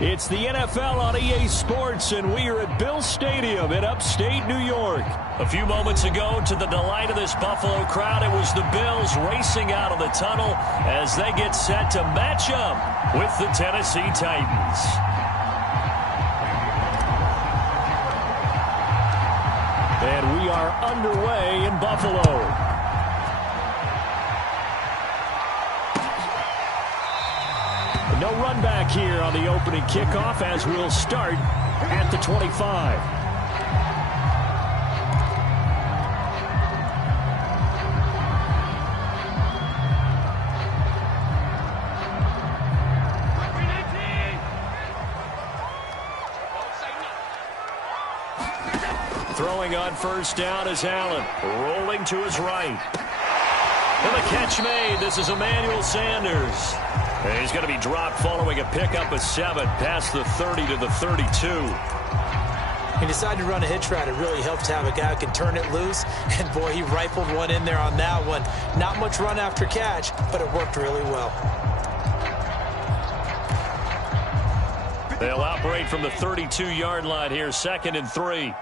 It's the NFL on EA Sports, and we are at Bill Stadium in upstate New York. A few moments ago, to the delight of this Buffalo crowd, it was the Bills racing out of the tunnel as they get set to match up with the Tennessee Titans. And we are underway in Buffalo. No run back here on the opening kickoff as we'll start at the 25. Throwing on first down is Allen, rolling to his right. And the catch made. This is Emmanuel Sanders. And he's going to be dropped following a pickup of 7 past the 30 to the 32. He decided to run a hitch route. It really helped to have a guy who can turn it loose. And, boy, he rifled one in there on that one. Not much run after catch, but it worked really well. They'll operate from the 32-yard line here, 2nd and 3.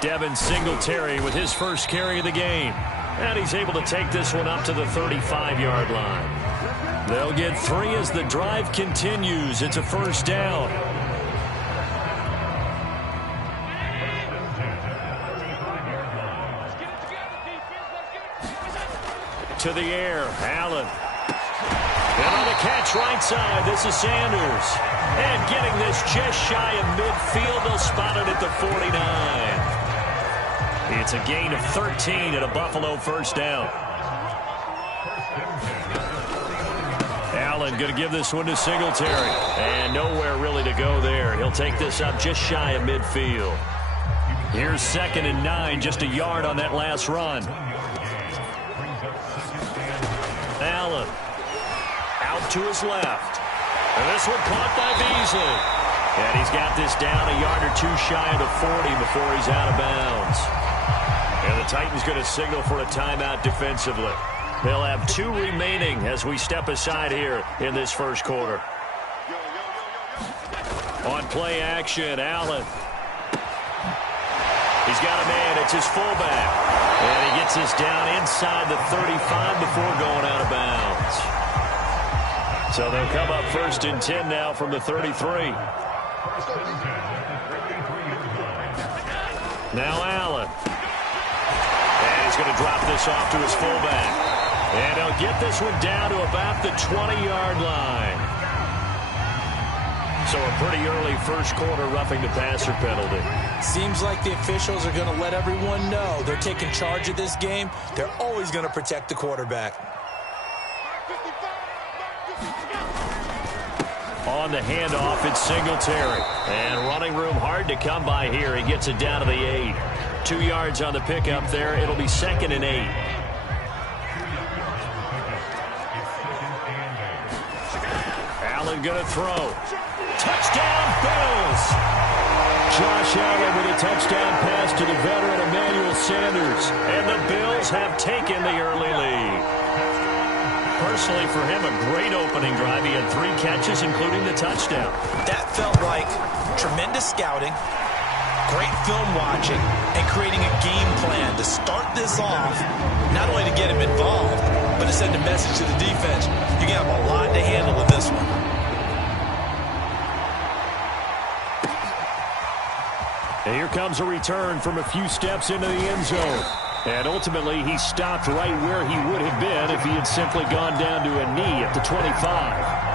Devin Singletary with his first carry of the game. And he's able to take this one up to the 35-yard line. They'll get 3 as the drive continues. It's a first down. To the air, Allen. And on the catch right side, this is Sanders. And getting this just shy of midfield, they'll spot it at the 49. It's a gain of 13 and a Buffalo first down. Allen going to give this one to Singletary. And nowhere really to go there. He'll take this up just shy of midfield. Here's 2nd and 9, just a yard on that last run. Allen out to his left. And this one caught by Beasley. And he's got this down a yard or 2 shy of the 40 before he's out of bounds. And the Titans going to signal for a timeout defensively. They'll have 2 remaining as we step aside here in this first quarter. On play action, Allen. He's got a man. It's his fullback. And he gets this down inside the 35 before going out of bounds. So they'll come up 1st and 10 now from the 33. Now Allen. He's going to drop this off to his fullback. And he'll get this one down to about the 20-yard line. So a pretty early first quarter roughing the passer penalty. Seems like the officials are going to let everyone know they're taking charge of this game. They're always going to protect the quarterback. On the handoff, it's Singletary. And running room hard to come by here. He gets it down to the 8. 2 yards on the pickup there. It'll be 2nd and 8. Allen going to throw. Touchdown, Bills! Josh Allen with a touchdown pass to the veteran Emmanuel Sanders. And the Bills have taken the early lead. Personally, for him, a great opening drive. He had 3 catches, including the touchdown. That felt like tremendous scouting, great film watching, and creating a game plan to start this off, not only to get him involved, but to send a message to the defense. You can have a lot to handle with this one. And here comes a return from a few steps into the end zone. And ultimately, he stopped right where he would have been if he had simply gone down to a knee at the 25.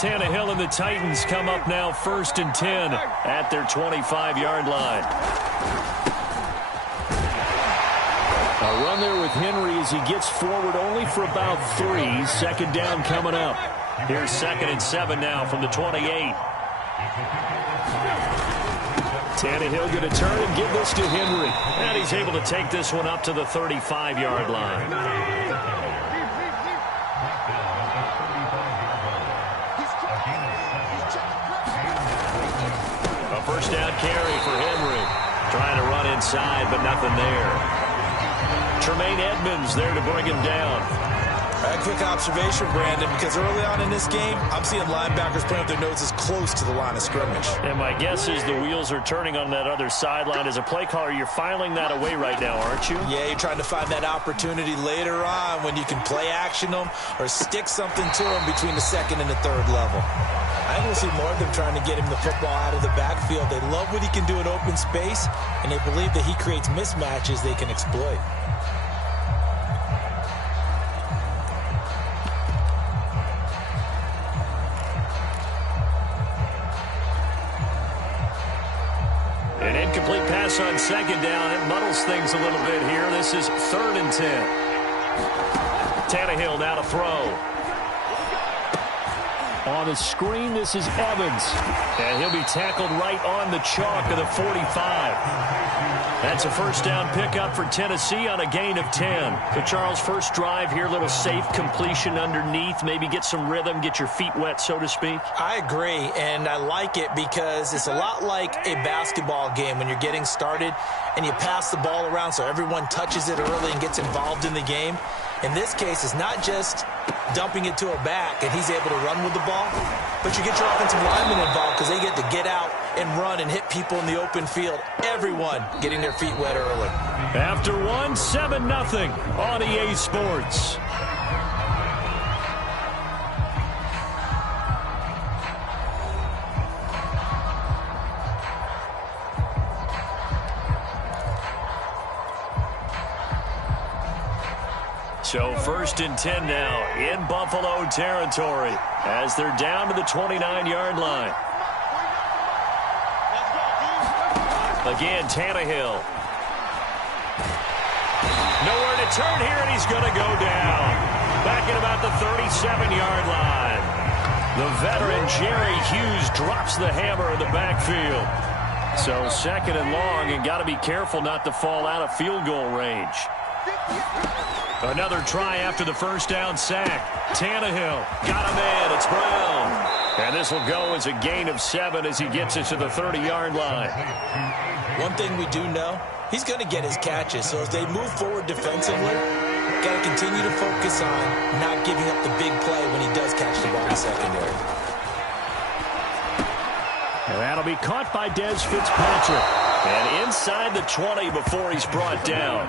Tannehill and the Titans come up now 1st and 10 at their 25-yard line. A run there with Henry as he gets forward only for about 3. 2nd down coming up. Here's 2nd and 7 now from the 28. Tannehill going to turn and give this to Henry. And he's able to take this one up to the 35-yard line. A 1st down carry for Henry. Trying to run inside, but nothing there. Tremaine Edmonds there to bring him down. A quick observation, Brandon, because early on in this game, I'm seeing linebackers playing with their noses close to the line of scrimmage. And my guess is the wheels are turning on that other sideline. As a play caller, you're filing that away right now, aren't you? Yeah, you're trying to find that opportunity later on when you can play action them or stick something to them between the second and the third level. I think we'll see more of them trying to get him the football out of the backfield. They love what he can do in open space, and they believe that he creates mismatches they can exploit. An incomplete pass on second down. It muddles things a little bit here. This is 3rd and 10. Tannehill now to throw. On the screen, this is Evans. And he'll be tackled right on the chalk of the 45. That's a first down pickup for Tennessee on a gain of 10. So, Charles, first drive here, little safe completion underneath. Maybe get some rhythm, get your feet wet, so to speak. I agree, and I like it because it's a lot like a basketball game when you're getting started and you pass the ball around so everyone touches it early and gets involved in the game. In this case, it's not just dumping it to a back and he's able to run with the ball, but you get your offensive linemen involved because they get to get out and run and hit people in the open field. Everyone getting their feet wet early. After 7-0 on EA Sports. So 1st and 10 now in Buffalo territory as they're down to the 29-yard line. Again, Tannehill. Nowhere to turn here, and he's going to go down. Back at about the 37-yard line. The veteran Jerry Hughes drops the hammer in the backfield. So 2nd and long, and got to be careful not to fall out of field goal range. Another try after the first down sack. Tannehill got him in. It's Brown. And this will go as a gain of 7 as he gets it to the 30-yard line. One thing we do know, he's going to get his catches. So as they move forward defensively, got to continue to focus on not giving up the big play when he does catch the ball in secondary. And that'll be caught by Des Fitzpatrick. And inside the 20 before he's brought down.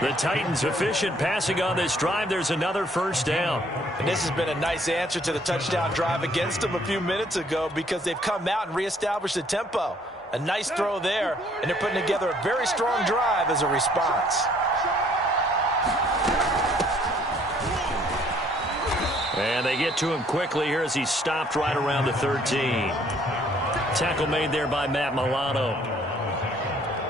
The Titans efficient passing on this drive. There's another first down. And this has been a nice answer to the touchdown drive against them a few minutes ago because they've come out and reestablished the tempo. A nice throw there, and they're putting together a very strong drive as a response. And they get to him quickly here as he's stopped right around the 13. Tackle made there by Matt Milano.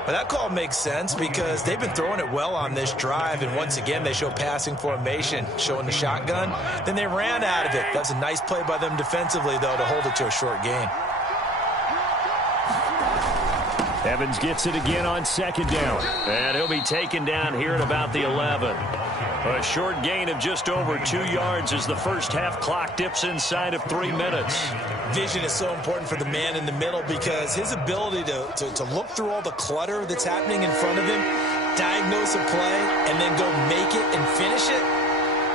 Well, that call makes sense because they've been throwing it well on this drive, and once again they show passing formation, showing the shotgun. Then they ran out of it. That's a nice play by them defensively, though, to hold it to a short gain. Evans gets it again on 2nd down. And he'll be taken down here at about the 11. A short gain of just over 2 yards as the first half clock dips inside of 3 minutes. Vision is so important for the man in the middle because his ability to look through all the clutter that's happening in front of him, diagnose a play, and then go make it and finish it,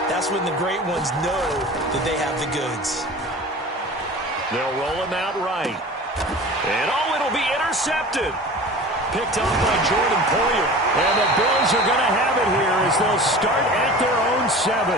that's when the great ones know that they have the goods. They'll roll him out right. And it'll be intercepted. Picked off by Jordan Poyer. And the Bills are going to have it here as they'll start at their own 7.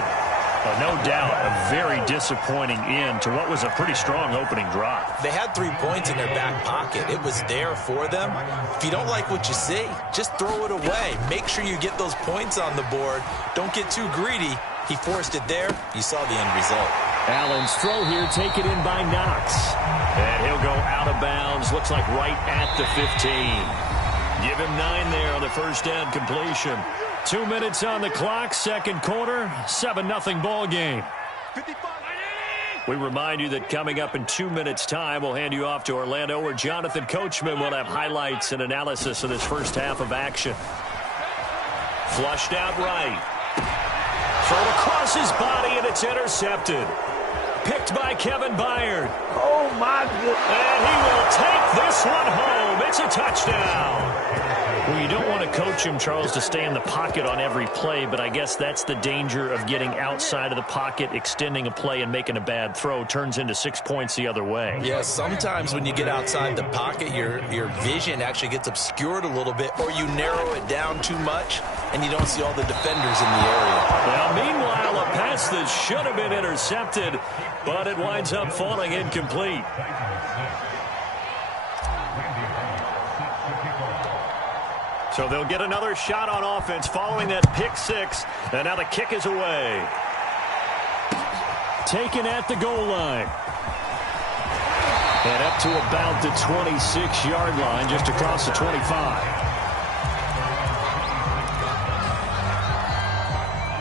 No doubt a very disappointing end to what was a pretty strong opening drive. They had 3 points in their back pocket. It was there for them. If you don't like what you see, just throw it away. Make sure you get those points on the board. Don't get too greedy. He forced it there. You saw the end result. Allen's throw here taken in by Knox. And he'll go out of bounds. Looks like right at the 15. Give him 9 there on the first down completion. 2 minutes on the clock, 2nd quarter, 7-0 ball game. We remind you that coming up in 2 minutes' time, we'll hand you off to Orlando, where Jonathan Coachman will have highlights and analysis of this first half of action. Flushed out right. Thrown across his body, and it's intercepted. Picked by Kevin Byard. Oh, my goodness. And he will take this one home. It's a touchdown. Well, you don't want to coach him, Charles, to stay in the pocket on every play, but I guess that's the danger of getting outside of the pocket, extending a play, and making a bad throw. Turns into 6 points the other way. Yeah, sometimes when you get outside the pocket, your vision actually gets obscured a little bit, or you narrow it down too much, and you don't see all the defenders in the area. Now, meanwhile, a pass that should have been intercepted, but it winds up falling incomplete. So they'll get another shot on offense following that pick six, and now the kick is away. Taken at the goal line. And up to about the 26-yard line, just across the 25.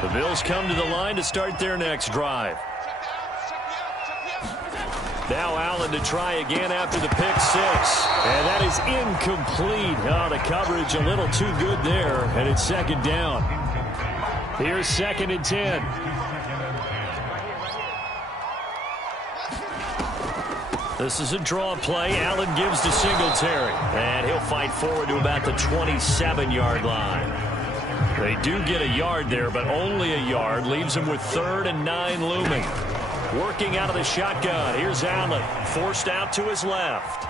The Bills come to the line to start their next drive. Now Allen to try again after the pick six. And that is incomplete. Oh, the coverage a little too good there. And it's second down. Here's 2nd and 10. This is a draw play. Allen gives to Singletary. And he'll fight forward to about the 27-yard line. They do get a yard there, but only a yard. Leaves them with 3rd and 9 looming. Working out of the shotgun. Here's Allen. Forced out to his left.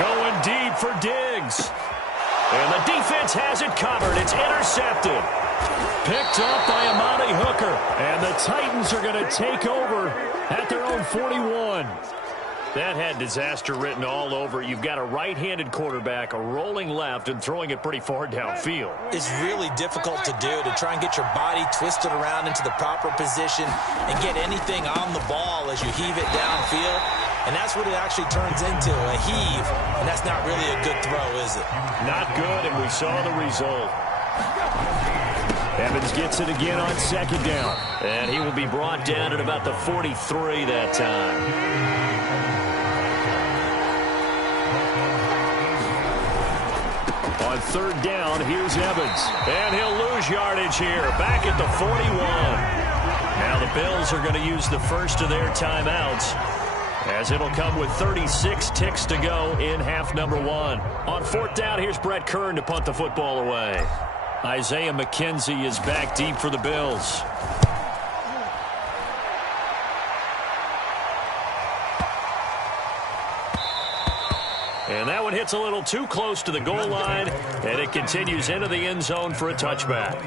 Going deep for Diggs. And the defense has it covered. It's intercepted. Picked up by Amani Hooker. And the Titans are going to take over at their own 41. That had disaster written all over. You've got a right-handed quarterback, a rolling left, and throwing it pretty far downfield. It's really difficult to do, to try and get your body twisted around into the proper position and get anything on the ball as you heave it downfield. And that's what it actually turns into, a heave. And that's not really a good throw, is it? Not good, and we saw the result. Evans gets it again on 2nd down. And he will be brought down at about the 43 that time. On 3rd down, here's Evans. And he'll lose yardage here. Back at the 41. Now the Bills are going to use the first of their timeouts, as it'll come with 36 ticks to go in half number 1. On 4th down, here's Brett Kern to punt the football away. Isaiah McKenzie is back deep for the Bills. And that one hits a little too close to the goal line, and it continues into the end zone for a touchback.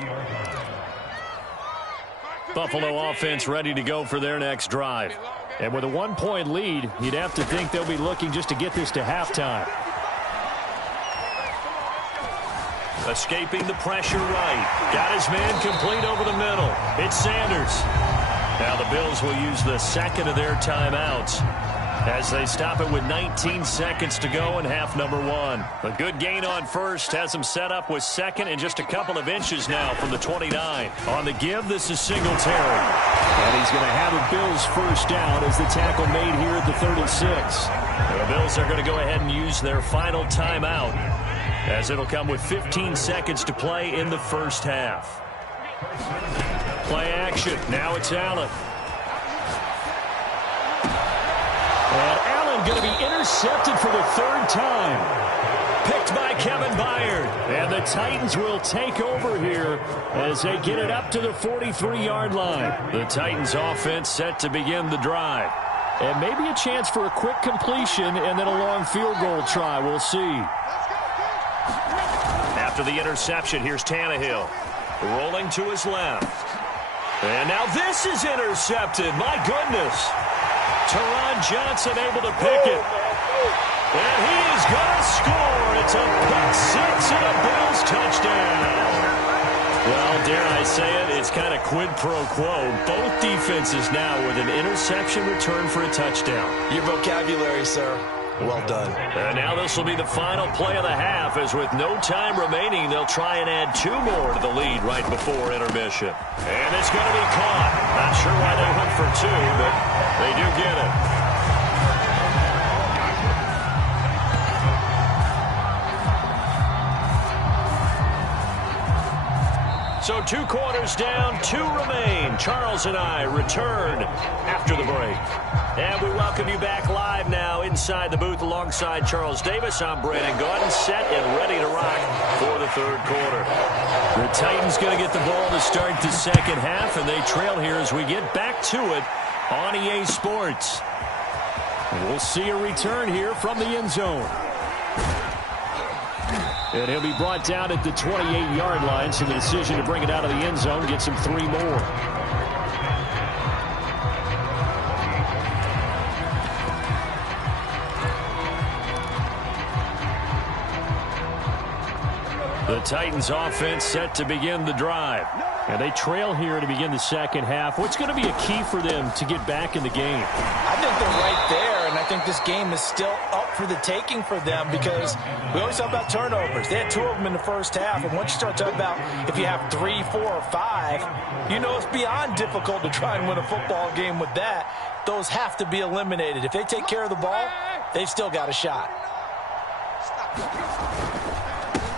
Buffalo offense ready to go for their next drive. And with a 1-point lead, you'd have to think they'll be looking just to get this to halftime. Escaping the pressure right. Got his man complete over the middle. It's Sanders. Now the Bills will use the second of their timeouts as they stop it with 19 seconds to go in half number 1. A good gain on first has them set up with 2nd and just a couple of inches now from the 29. On the give, this is Singletary. And he's going to have a Bills first down as the tackle made here at the 36. The Bills are going to go ahead and use their final timeout, as it'll come with 15 seconds to play in the first half. Play action. Now it's Allen. And Allen going to be intercepted for the 3rd time. Picked by Kevin Byard. And the Titans will take over here as they get it up to the 43-yard line. The Titans offense set to begin the drive. And maybe a chance for a quick completion and then a long field goal try. We'll see. After the interception, here's Tannehill. Rolling to his left. And now this is intercepted. My goodness. Teron Johnson able to pick it. And he is going to score. It's a pick six and a Bills touchdown. Well, dare I say it, it's kind of quid pro quo. Both defenses now with an interception return for a touchdown. Your vocabulary, sir. Well done. And now this will be the final play of the half, as with no time remaining, they'll try and add 2 more to the lead right before intermission. And it's going to be caught. Not sure why they went for 2, but they do get it. So 2 quarters down, 2 remain. Charles and I return after the break. And we welcome you back live now inside the booth alongside Charles Davis. I'm Brandon Gaudin, set and ready to rock for the third quarter. The Titans going to get the ball to start the second half, and they trail here as we get back to it on EA Sports. We'll see a return here from the end zone. And he'll be brought down at the 28-yard line, so the decision to bring it out of the end zone gets him 3 more. The Titans offense set to begin the drive. And they trail here to begin the second half. What's going to be a key for them to get back in the game? I think they're right there, and I think this game is still up for the taking for them because we always talk about turnovers. They had 2 of them in the first half, and once you start talking about if you have 3, 4, or 5, you know it's beyond difficult to try and win a football game with that. Those have to be eliminated. If they take care of the ball, they've still got a shot.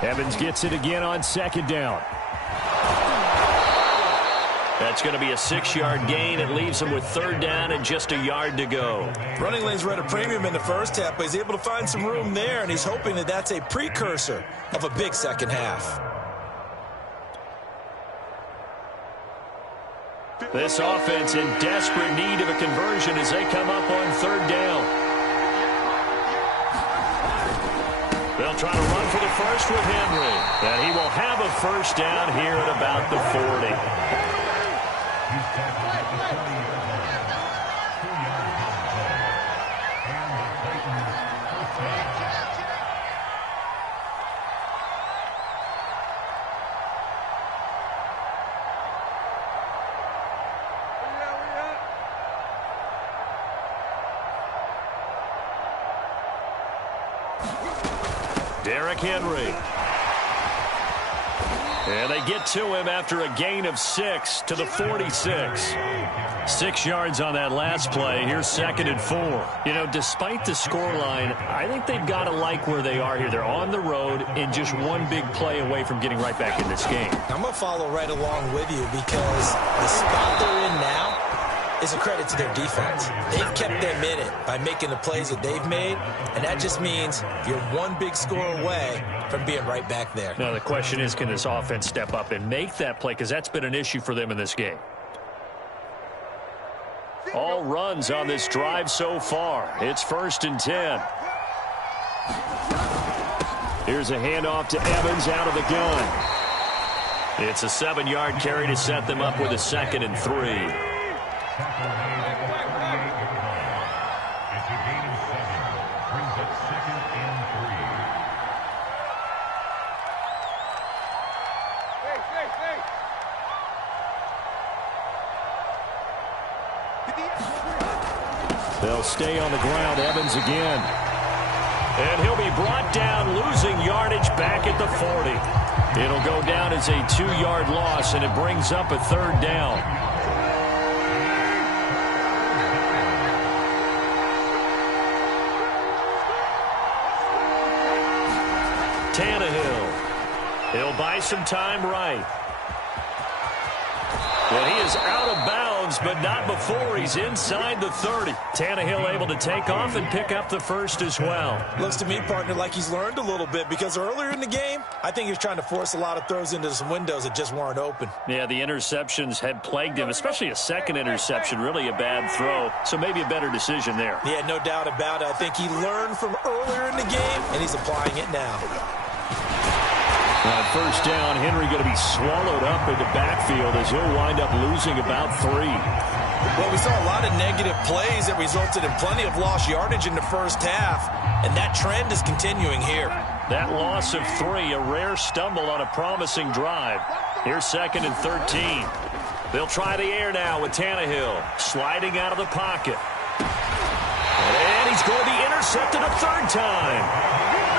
Evans gets it again on second down. That's going to be a 6-yard gain. It leaves him with third down and just a yard to go. Running lanes were at a premium in the first half, but he's able to find some room there, and he's hoping that that's a precursor of a big second half. This offense in desperate need of a conversion as they come up on third down. They'll try to run for the first with Henry. And he will have a first down here at about the 40. Derrick Henry. And they get to him after a gain of 6 to the 46. 6 yards on that last play. Here's 2nd and 4. You know, despite the scoreline, I think they've got to like where they are here. They're on the road and just one big play away from getting right back in this game. I'm going to follow right along with you because the spot they're in now is a credit to their defense. They've kept them in it by making the plays that they've made, and that just means you're one big score away from being right back there. Now the question is, can this offense step up and make that play? Because that's been an issue for them in this game. All runs on this drive so far. It's 1st and 10. Here's a handoff to Evans out of the gun. It's a 7-yard carry to set them up with a 2nd and 3. They'll stay on the ground. Evans again. And he'll be brought down, losing yardage back at the 40. It'll go down as a 2-yard loss, and it brings up a 3rd down. Tannehill. He'll buy some time right. And he is out of bounds, but not before he's inside the 30. Tannehill able to take off and pick up the first as well. Looks to me, partner, like he's learned a little bit because earlier in the game, I think he was trying to force a lot of throws into some windows that just weren't open. Yeah, the interceptions had plagued him, especially a second interception, really a bad throw. So maybe a better decision there. Yeah, no doubt about it. I think he learned from earlier in the game, and he's applying it now. On 1st down, Henry going to be swallowed up in the backfield as he'll wind up losing about 3. Well, we saw a lot of negative plays that resulted in plenty of lost yardage in the first half, and that trend is continuing here. That loss of 3, a rare stumble on a promising drive. Here's 2nd and 13. They'll try the air now with Tannehill sliding out of the pocket. And he's going to be intercepted a 3rd time.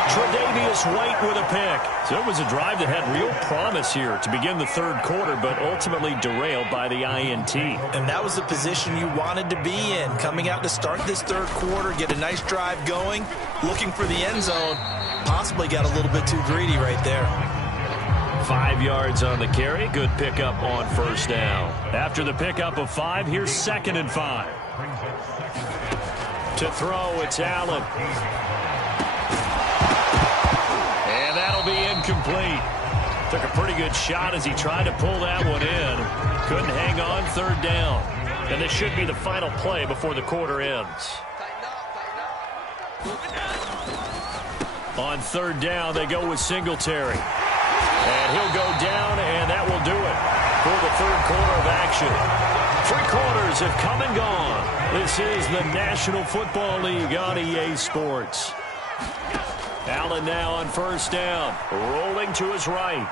Tre'Davious White with a pick. So it was a drive that had real promise here to begin the 3rd quarter, but ultimately derailed by the INT. And that was the position you wanted to be in, coming out to start this 3rd quarter, get a nice drive going, looking for the end zone. Possibly got a little bit too greedy right there. 5 yards on the carry. Good pickup on first down. After the pickup of 5, here's 2nd and 5. To throw, it's Allen. And that'll be incomplete. Took a pretty good shot as he tried to pull that one in. Couldn't hang on 3rd down. And this should be the final play before the quarter ends. On 3rd down, they go with Singletary. And he'll go down, and that will do it for the 3rd quarter of action. 3 quarters have come and gone. This is the National Football League on EA Sports. Allen now on 1st down, rolling to his right.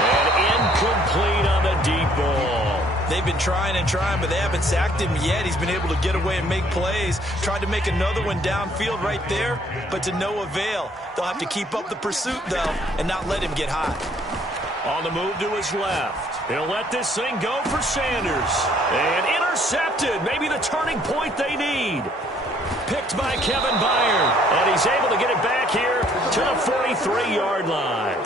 And incomplete on the deep ball. They've been trying and trying, but they haven't sacked him yet. He's been able to get away and make plays. Tried to make another one downfield right there, but to no avail. They'll have to keep up the pursuit, though, and not let him get hot. On the move to his left. He'll let this thing go for Sanders. And intercepted. Maybe the turning point they need. Picked by Kevin Byard. And he's able to get it back here to the 43-yard line.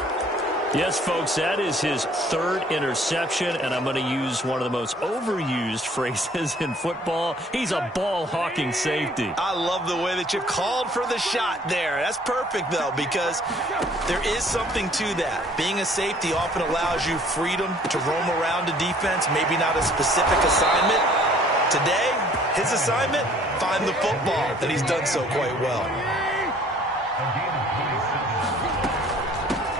Yes, folks, that is his 3rd interception, and I'm going to use one of the most overused phrases in football. He's a ball-hawking safety. I love the way that you called for the shot there. That's perfect, though, because there is something to that. Being a safety often allows you freedom to roam around a defense, maybe not a specific assignment. Today, his assignment, find the football, and he's done so quite well.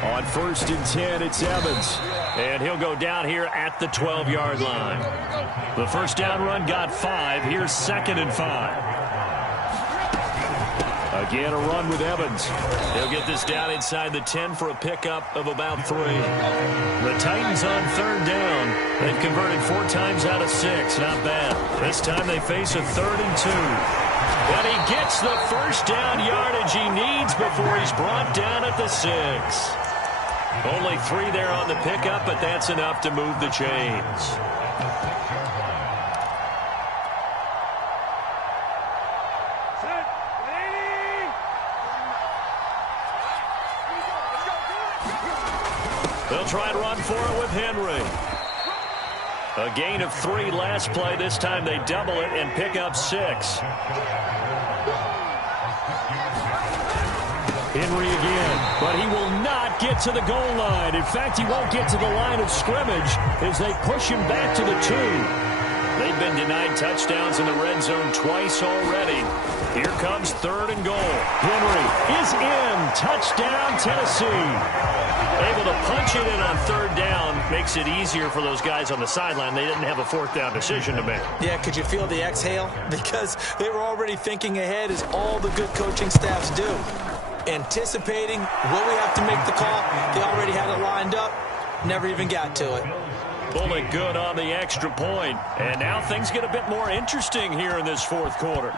On 1st and 10, it's Evans. And he'll go down here at the 12-yard line. The first down run got 5. Here's 2nd and 5. Again, a run with Evans. He'll get this down inside the 10 for a pickup of about 3. The Titans on 3rd down. They've converted 4 times out of 6. Not bad. This time they face a 3rd and 2. And he gets the first down yardage he needs before he's brought down at the 6. Only 3 there on the pickup, but that's enough to move the chains. They'll try and run for it with Henry. A gain of 3 last play. This time they double it and pick up 6. Henry again, but he will not get to the goal line. In fact, he won't get to the line of scrimmage as they push him back to the 2. They've been denied touchdowns in the red zone twice already. Here comes 3rd and goal. Henry is in. Touchdown, Tennessee. Able to punch it in on 3rd down. Makes it easier for those guys on the sideline. They didn't have a 4th down decision to make. Yeah, could you feel the exhale? Because they were already thinking ahead, as all the good coaching staffs do. Anticipating, will we have to make the call? They already had it lined up. Never even got to it. Bullock good on the extra point. And now things get a bit more interesting here in this 4th quarter.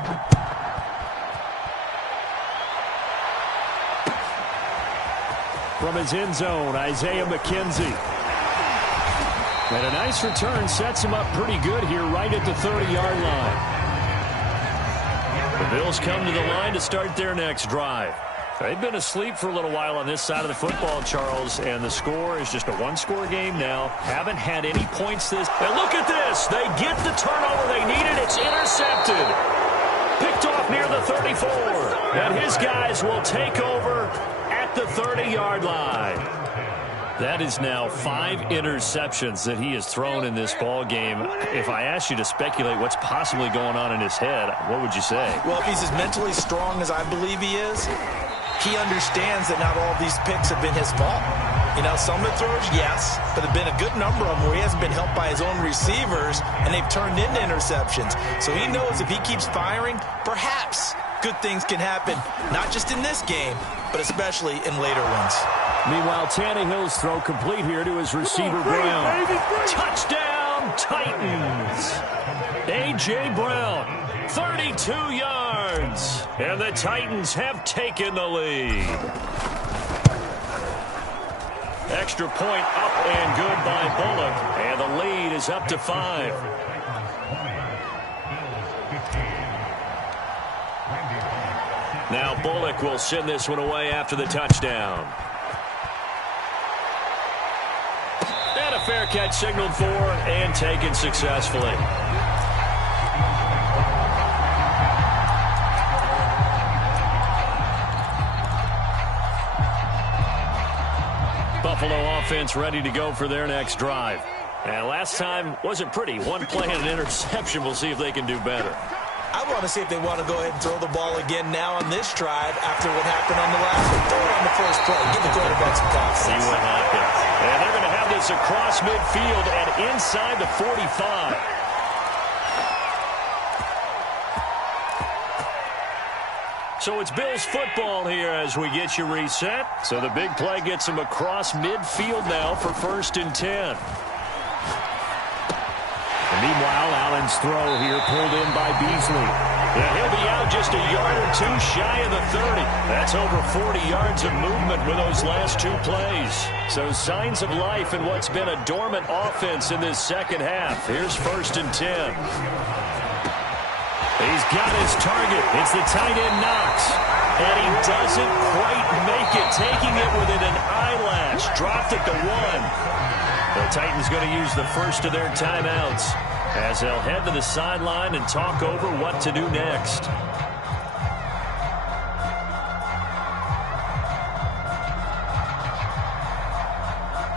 From his end zone, Isaiah McKenzie. And a nice return sets him up pretty good here right at the 30-yard line. The Bills come to the line to start their next drive. They've been asleep for a little while on this side of the football, Charles, and the score is just a 1-score game now. Haven't had any points this. And look at this. They get the turnover they needed. It's intercepted. Picked off near the 34. And his guys will take over at the 30-yard line. That is now 5 interceptions that he has thrown in this ball game. If I asked you to speculate what's possibly going on in his head, what would you say? Well, if he's as mentally strong as I believe he is, he understands that not all of these picks have been his fault. You know, some of the throws, yes, but there have been a good number of them where he hasn't been helped by his own receivers, and they've turned into interceptions. So he knows if he keeps firing, perhaps good things can happen, not just in this game, but especially in later ones. Meanwhile, Tannehill's throw complete here to his receiver, Brown. Touchdown, Titans! A.J. Brown, 32 yards. And the Titans have taken the lead. Extra point up and good by Bullock. And the lead is up to 5. Now Bullock will send this one away after the touchdown. fair catch signaled for and taken successfully. Buffalo offense ready to go for their next drive. And last time wasn't pretty. One play and an interception. We'll see if they can do better. I want to see if they want to go ahead and throw the ball again now on this drive after what happened on the last one. Throw it on the first play. Give the quarterback some confidence. See what happens. And they're going to have this across midfield and inside the 45. So it's Bills football here as we get you reset. So the big play gets them across midfield now for 1st and 10. And meanwhile, Allen's throw here pulled in by Beasley. Yeah, he'll be out just a yard or two shy of the 30. That's over 40 yards of movement with those last two plays. So signs of life in what's been a dormant offense in this second half. Here's 1st and 10. He's got his target. It's the tight end Knox. And he doesn't quite make it, taking it within an eyelash. Dropped at the 1. The Titans going to use the first of their timeouts as they'll head to the sideline and talk over what to do next.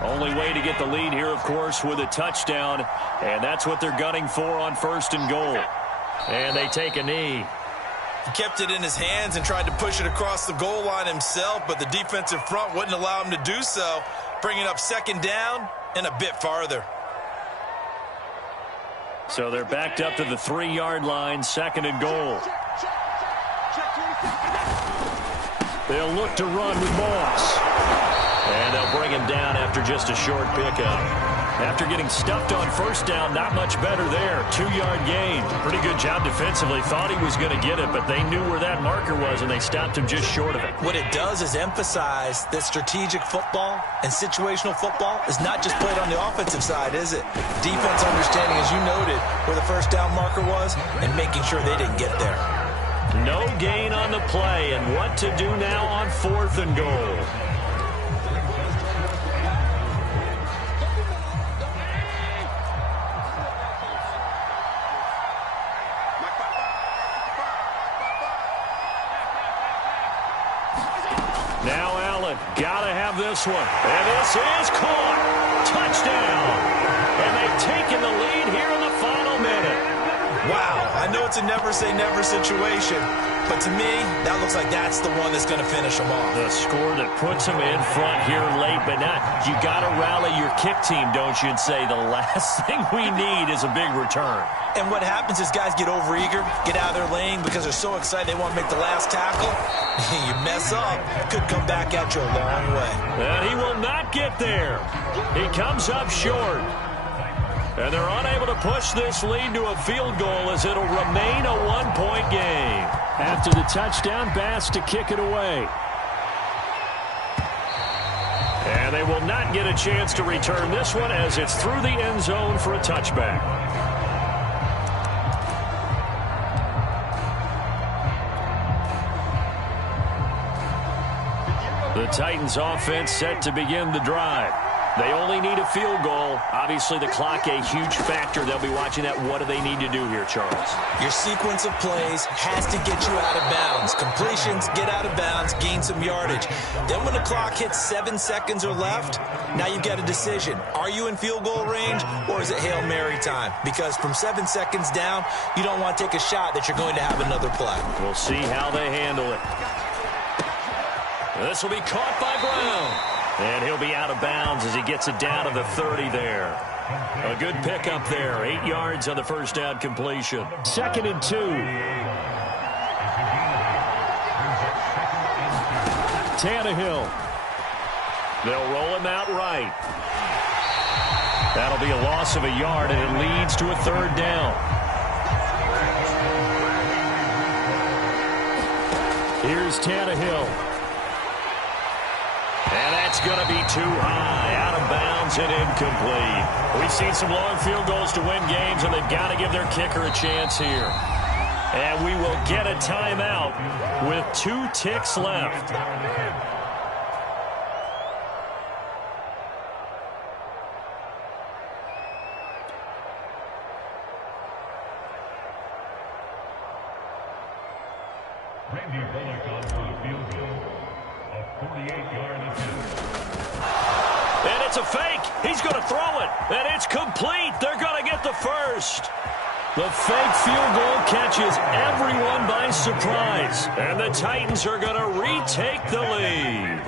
Only way to get the lead here, of course, with a touchdown. And that's what they're gunning for on 1st and goal. And they take a knee. He kept it in his hands and tried to push it across the goal line himself, but the defensive front wouldn't allow him to do so, bringing up 2nd down and a bit farther. So they're backed up to the 3-yard line, 2nd and goal. They'll look to run with Moss. And they'll bring him down after just a short pickup. After getting stuffed on 1st down, not much better there. 2-yard gain. Pretty good job defensively. Thought he was going to get it, but they knew where that marker was, and they stopped him just short of it. What it does is emphasize that strategic football and situational football is not just played on the offensive side, is it? Defense understanding, as you noted, where the 1st down marker was and making sure they didn't get there. No gain on the play, and what to do now on 4th and goal. Now Allen, gotta have this one. And this is caught. Touchdown. And they've taken the lead here in the final minute. Wow, I know it's a never-say-never situation, but to me, that looks like that's the one that's going to finish them off. The score that puts them in front here late, but not. You got to rally your kick team, don't you, and say the last thing we need is a big return. And what happens is guys get overeager, get out of their lane because they're so excited they want to make the last tackle. You mess up, it could come back at you a long way. And he will not get there. He comes up short. And they're unable to push this lead to a field goal as it'll remain a one-point game. After the touchdown, Bass to kick it away. And they will not get a chance to return this one as it's through the end zone for a touchback. The Titans offense set to begin the drive. They only need a field goal. Obviously, the clock a huge factor. They'll be watching that. What do they need to do here, Charles? Your sequence of plays has to get you out of bounds. Completions, get out of bounds, gain some yardage. Then when the clock hits 7 seconds or left, now you've got a decision. Are you in field goal range or is it Hail Mary time? Because from 7 seconds down, you don't want to take a shot that you're going to have another play. We'll see how they handle it. This will be caught by Brown. And he'll be out of bounds as he gets it down to the 30 there. A good pickup there. 8 yards on the first down completion. 2nd and 2. Tannehill. They'll roll him out right. That'll be a loss of a yard, and it leads to a 3rd down. Here's Tannehill. And that's going to be too high, out of bounds and incomplete. We've seen some long field goals to win games, and they've got to give their kicker a chance here. And we will get a timeout with 2 ticks left. Randy Bullock on for the field goal. A 48-yard attempt. And it's a fake. He's going to throw it. And it's complete. They're going to get the first. The fake field goal catches everyone by surprise. And the Titans are going to retake the lead.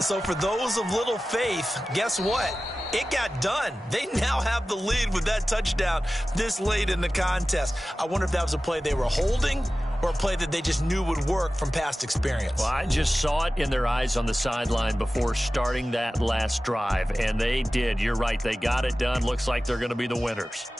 So for those of little faith, guess what? It got done. They now have the lead with that touchdown this late in the contest. I wonder if that was a play they were holding or a play that they just knew would work from past experience. Well, I just saw it in their eyes on the sideline before starting that last drive, and they did. You're right. They got it done. Looks like they're going to be the winners.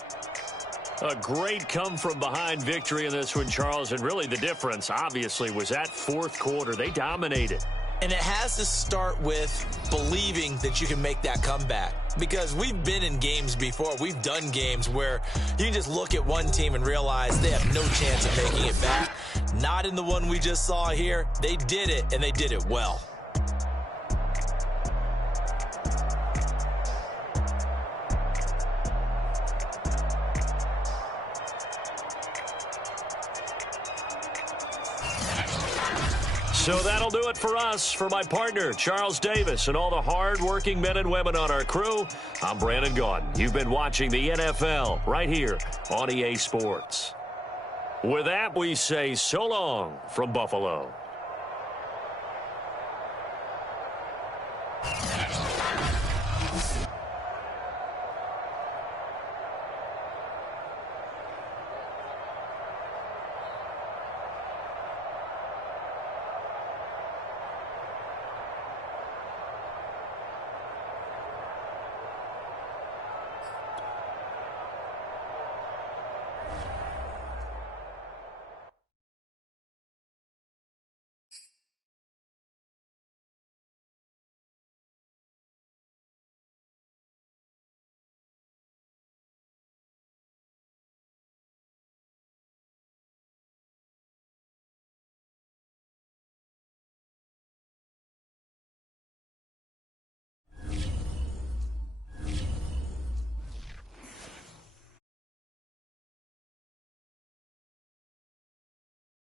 A great come-from-behind victory in this one, Charles, and really the difference, obviously, was that fourth quarter. They dominated. And it has to start with believing that you can make that comeback. Because we've been in games before. We've done games where you can just look at one team and realize they have no chance of making it back. Not in the one we just saw here. They did it, and they did it well. So that'll do it for us. For my partner, Charles Davis, and all the hard-working men and women on our crew, I'm Brandon Gaudin. You've been watching the NFL right here on EA Sports. With that, we say so long from Buffalo.